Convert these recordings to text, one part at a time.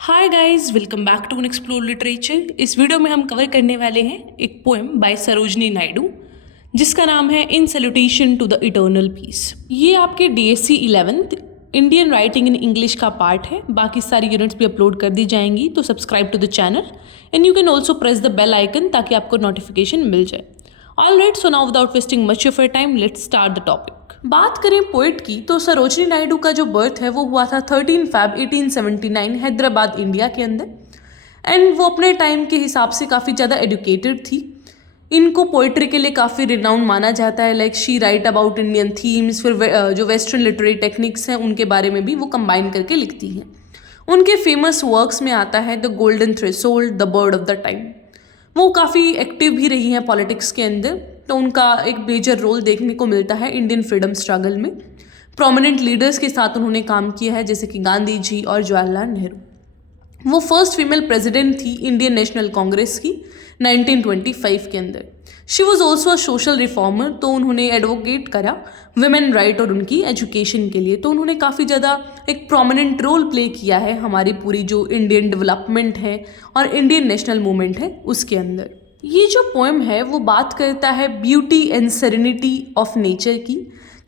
Hi guys, welcome back to Explore Literature. इस video में हम कवर करने वाले हैं एक पोएम बाय सरोजनी नायडू जिसका नाम है in salutation to the eternal peace. ये आपके DSC 11th Indian writing in English का पार्ट है। बाकी सारी यूनिट्स भी अपलोड कर दी जाएंगी, तो subscribe to the channel and you can also press the bell icon ताकि आपको नोटिफिकेशन मिल जाए। Alright, so now without wasting much of your time let's start the topic. बात करें पोइट की तो सरोजनी नायडू का जो बर्थ है वो हुआ था 13 Feb 1879 हैदराबाद इंडिया के अंदर। एंड वो अपने टाइम के हिसाब से काफ़ी ज़्यादा एडुकेटेड थी। इनको पोइट्री के लिए काफ़ी रिनाउंड माना जाता है। Like she write about Indian themes, फिर जो वेस्टर्न लिटरेरी टेक्निक्स हैं उनके बारे में भी वो कंबाइन करके लिखती हैं। उनके फेमस वर्क्स में आता है the golden threshold, the bird of the time. वो काफ़ी एक्टिव भी रही हैं पॉलिटिक्स के अंदर, तो उनका एक मेजर रोल देखने को मिलता है इंडियन फ्रीडम स्ट्रगल में। प्रोमिनेंट लीडर्स के साथ उन्होंने काम किया है, जैसे कि गांधी जी और जवाहरलाल नेहरू। वो फर्स्ट फीमेल प्रेसिडेंट थी इंडियन नेशनल कांग्रेस की 1925 के अंदर। She was also a social reformer, तो उन्होंने एडवोकेट करा वुमेन राइट और उनकी एजुकेशन के लिए। तो उन्होंने काफ़ी ज़्यादा एक प्रोमिनेंट रोल प्ले किया है हमारी पूरी जो इंडियन डेवलपमेंट है और इंडियन नेशनल मूवमेंट है उसके अंदर। ये जो पोएम है वो बात करता है beauty and serenity of nature की,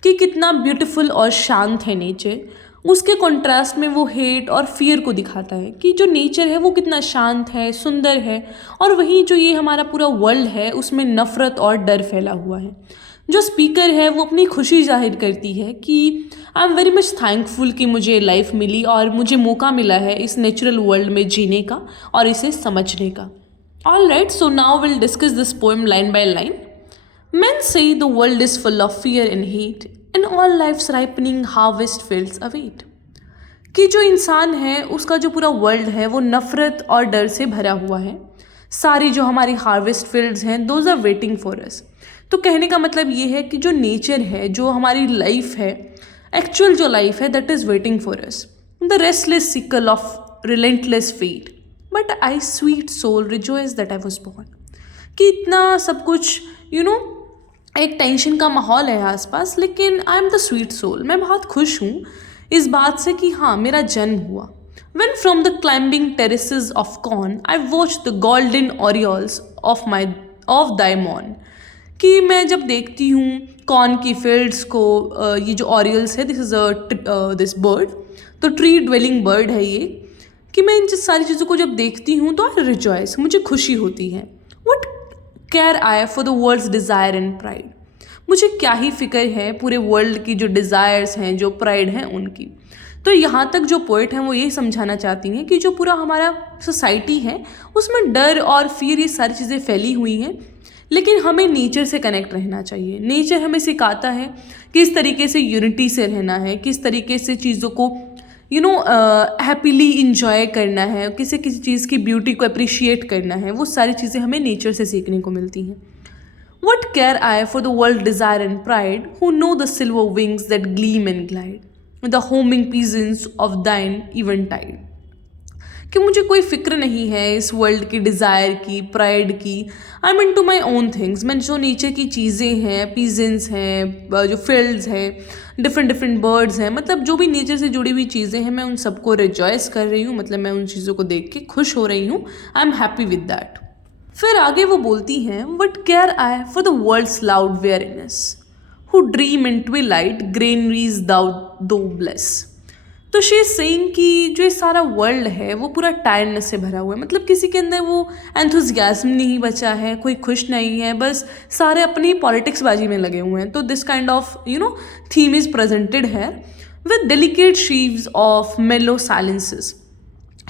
कि कितना ब्यूटीफुल और शांत है नेचर। उसके कॉन्ट्रास्ट में वो हेट और फियर को दिखाता है कि जो नेचर है वो कितना शांत है, सुंदर है, और वहीं जो ये हमारा पूरा वर्ल्ड है उसमें नफ़रत और डर फैला हुआ है। जो स्पीकर है वो अपनी खुशी जाहिर करती है कि आई एम वेरी मच थैंकफुल कि मुझे लाइफ मिली और मुझे मौका मिला है इस नेचुरल वर्ल्ड में जीने का और इसे समझने का। Alright, so now we'll discuss this poem line by line. Men say the world is full of fear and hate, and all life's ripening harvest fields await. कि जो इंसान है उसका जो पूरा वर्ल्ड है वो नफ़रत और डर से भरा हुआ है। सारी जो हमारी हार्वेस्ट फील्ड्स हैं those are waiting for us. तो कहने का मतलब ये है कि जो नेचर है, जो हमारी लाइफ है, एक्चुअल जो लाइफ है, that is waiting for us. The restless sickle of relentless fate, but I sweet soul rejoice that I was born. कि इतना सब कुछ एक टेंशन का माहौल है आसपास, लेकिन I am the sweet soul, मैं बहुत खुश हूँ इस बात से कि हाँ मेरा जन्म हुआ। When from the climbing terraces of corn I watched the golden orioles of thy morn। कि मैं जब देखती हूँ कॉर्न की फील्ड्स को, ये जो ऑरियल्स है, दिस बर्ड, तो ट्री ड्वेलिंग बर्ड है ये, कि मैं इन सारी चीज़ों को जब देखती हूँ तो आई रिजॉइस, मुझे खुशी होती है। What care I for the world's desire and pride. मुझे क्या ही फिक्र है पूरे वर्ल्ड की जो डिज़ायर्स हैं, जो प्राइड हैं उनकी। तो यहाँ तक जो पोइट हैं वो यही समझाना चाहती हैं कि जो पूरा हमारा सोसाइटी है उसमें डर और फियर ये सारी चीज़ें फैली हुई हैं, लेकिन हमें नेचर से कनेक्ट रहना चाहिए। नेचर हमें सिखाता है किस तरीके से यूनिटी से रहना है, किस तरीके से चीज़ों को हैप्पीली इंजॉय करना है, किसी किसी चीज़ की ब्यूटी को अप्रिशिएट करना है। वो सारी चीज़ें हमें नेचर से सीखने को मिलती हैं। What care I for the world desire and pride, who know the silver wings that gleam and glide the homing peasants of दाइन इवन टाइड। कि मुझे कोई फिक्र नहीं है इस वर्ल्ड की डिज़ायर की, प्राइड की। I mean to my own things. मैं जो नेचर की चीज़ें हैं, पीजेंट्स हैं, जो फील्ड्स हैं, डिफरेंट बर्ड्स हैं, मतलब जो भी नेचर से जुड़ी हुई चीज़ें हैं, मैं उन सबको रिजॉइस कर रही हूँ। मतलब मैं उन चीज़ों को देख के खुश हो रही हूँ। I am happy with that. फिर आगे वो बोलती हैं, what care I for the world's loud weariness, who dream in twilight granaries दो ब्लेस। तो शी इज सेइंग कि जो ये सारा वर्ल्ड है वो पूरा टायर्डनेस से भरा हुआ है। मतलब किसी के अंदर वो एंथुजियाज्म नहीं बचा है, कोई खुश नहीं है, बस सारे अपनी पॉलिटिक्स बाजी में लगे हुए हैं। तो this kind of theme is presented है विद डेलिकेट शीव्स ऑफ मेलो साइलेंसेस।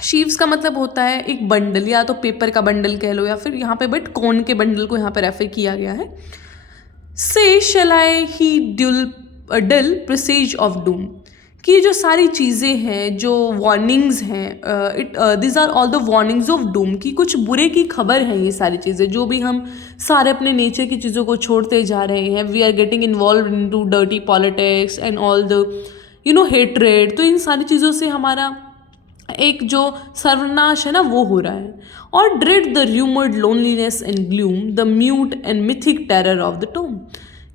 शीव्स का मतलब होता है एक बंडल, या तो पेपर का बंडल कह लो, या फिर यहाँ पे बट कॉर्न के बंडल को यहाँ पे रेफर किया गया है। से shall I heed dull presages of doom. कि जो सारी चीज़ें हैं, जो वार्निंग्स हैं, this are all the warnings of doom, की कुछ बुरे की खबर है ये सारी चीज़ें। जो भी हम सारे अपने नेचर की चीज़ों को छोड़ते जा रहे हैं, we are getting involve in to dirty politics and all the hatred. तो इन सारी चीज़ों से हमारा एक जो सर्वनाश है ना वो हो रहा है। और dread the rumoured loneliness and gloom, the mute and mythic terror of the tomb.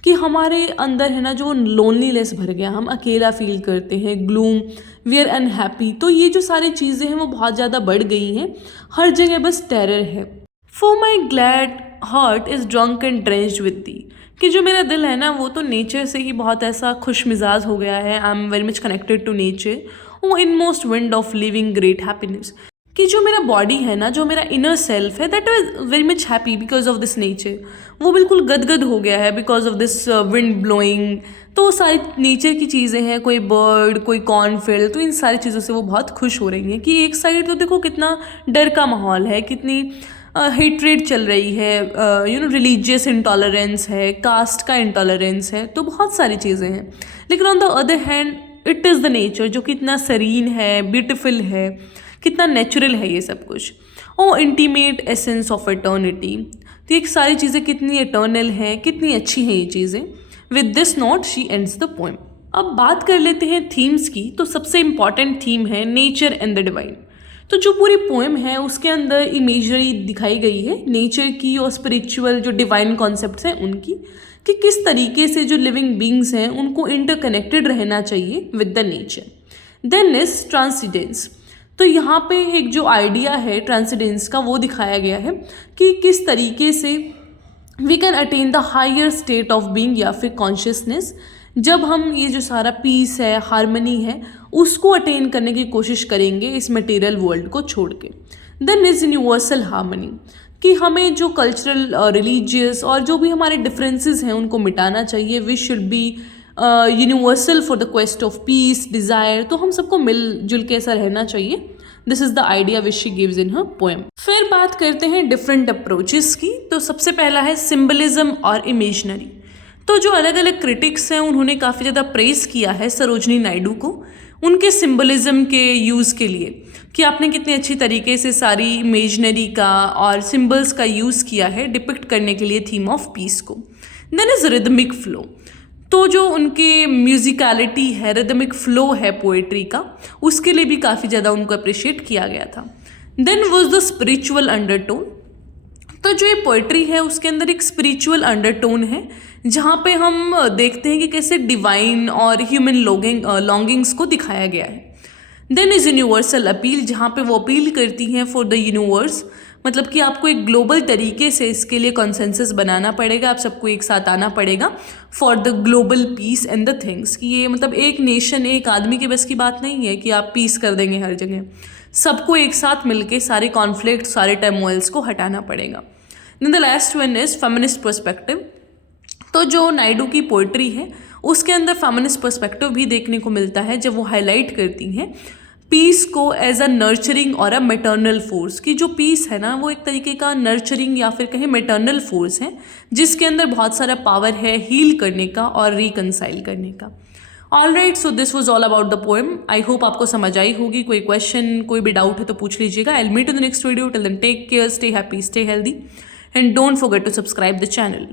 कि हमारे अंदर है ना जो लोनलीनेस भर गया, हम अकेला फील करते हैं, ग्लूम, वी आर अनहैप्पी। तो ये जो सारी चीज़ें हैं वो बहुत ज़्यादा बढ़ गई हैं, हर जगह बस टेरर है। For my glad heart is drunk and drenched with the, कि जो मेरा दिल है ना वो तो नेचर से ही बहुत ऐसा खुश मिजाज हो गया है। I am very much connected to nature, वो in most wind of living great happiness, कि जो मेरा बॉडी है ना, जो मेरा इनर सेल्फ है, that is very much happy because of this nature. वो बिल्कुल गदगद हो गया है because of this wind blowing. तो सारी नेचर की चीज़ें हैं, कोई बर्ड, कोई कॉर्नफील्ड, तो इन सारी चीज़ों से वो बहुत खुश हो रही हैं। कि एक साइड तो देखो कितना डर का माहौल है, कितनी हेट्रेड चल रही है, रिलीजियस इंटॉलरेंस है, कास्ट का इंटॉलरेंस है, तो बहुत सारी चीज़ें हैं। लेकिन on the other hand it is the nature जो कितना सरीन है, ब्यूटिफुल है, कितना नेचुरल है ये सब कुछ। और इंटीमेट एसेंस ऑफ एटर्निटी, तो ये सारी चीज़ें कितनी एटर्नल हैं, कितनी अच्छी हैं ये चीज़ें। With this note she ends the poem. अब बात कर लेते हैं थीम्स की। तो सबसे इम्पॉर्टेंट थीम है नेचर एंड द डिवाइन। तो जो पूरी पोएम है उसके अंदर इमेजरी दिखाई गई है नेचर की और स्पिरिचुअल जो डिवाइन कॉन्सेप्ट्स हैं उनकी, कि किस तरीके से जो लिविंग बींग्स हैं उनको इंटरकनेक्टेड रहना चाहिए with the nature. Then is transcendence. तो यहाँ पे एक जो आइडिया है ट्रांसीडेंस का वो दिखाया गया है कि किस तरीके से we can attain the higher state of being या फिर कॉन्शियसनेस, जब हम ये जो सारा पीस है, हार्मनी है, उसको अटेन करने की कोशिश करेंगे इस मटेरियल वर्ल्ड को छोड़ के। देन इज यूनिवर्सल हार्मनी, कि हमें जो कल्चरल, रिलीजियस और जो भी हमारे डिफरेंसेस हैं उनको मिटाना चाहिए। We should be universal for the quest of peace, desire. तो हम सबको मिलजुल के ऐसा रहना चाहिए। This is the idea which she gives in her poem. फिर बात करते हैं डिफरेंट अप्रोचेस की। तो सबसे पहला है सिम्बलिज्म और इमेजनरी। तो जो अलग अलग क्रिटिक्स हैं उन्होंने काफ़ी ज़्यादा प्रेज़ किया है सरोजनी नायडू को उनके सिम्बलिज्म के यूज़ के लिए, कि आपने कितने अच्छी तरीके से सारी इमेजनरी का और सिम्बल्स का यूज़ किया है डिपिक्ट करने के लिए थीम ऑफ पीस को। Then is rhythmic flow. तो जो उनके म्यूजिकलिटी है, रिदमिक फ्लो है पोएट्री का, उसके लिए भी काफ़ी ज़्यादा उनको अप्रिशिएट किया गया था। Then was the spiritual undertone. तो जो ये पोएट्री है उसके अंदर एक स्पिरिचुअल अंडरटोन है, जहाँ पे हम देखते हैं कि कैसे डिवाइन और ह्यूमन लॉन्गिंग्स को दिखाया गया है। देन इज़ यूनिवर्सल अपील, जहाँ पे वो अपील करती हैं फॉर द यूनिवर्स, मतलब कि आपको एक ग्लोबल तरीके से इसके लिए कॉन्सेंसस बनाना पड़ेगा, आप सबको एक साथ आना पड़ेगा for the global piece and the things. कि ये मतलब एक नेशन, एक आदमी के बस की बात नहीं है कि आप पीस कर देंगे हर जगह, सबको एक साथ मिलके सारे कॉन्फ्लिक्ट, सारे टर्मोइल्स को हटाना पड़ेगा। Then the last one is feminist perspective. तो जो नायडू की पोइट्री है उसके अंदर फेमिनिस्ट पर्सपेक्टिव भी देखने को मिलता है, जब वो हाईलाइट करती हैं पीस को एज अ नर्चरिंग और अ मैटरनल फोर्स। की जो पीस है ना वो एक तरीके का नर्चरिंग या फिर कहें मैटरनल फोर्स है, जिसके अंदर बहुत सारा पावर है हील करने का और रिकनसाइल करने का। All right, so this was all about the poem. I hope आपको समझ आई होगी। कोई क्वेश्चन, कोई भी डाउट है तो पूछ लीजिएगा। I will meet in the next video. Till then take care, stay happy, stay healthy and don't forget to subscribe the channel.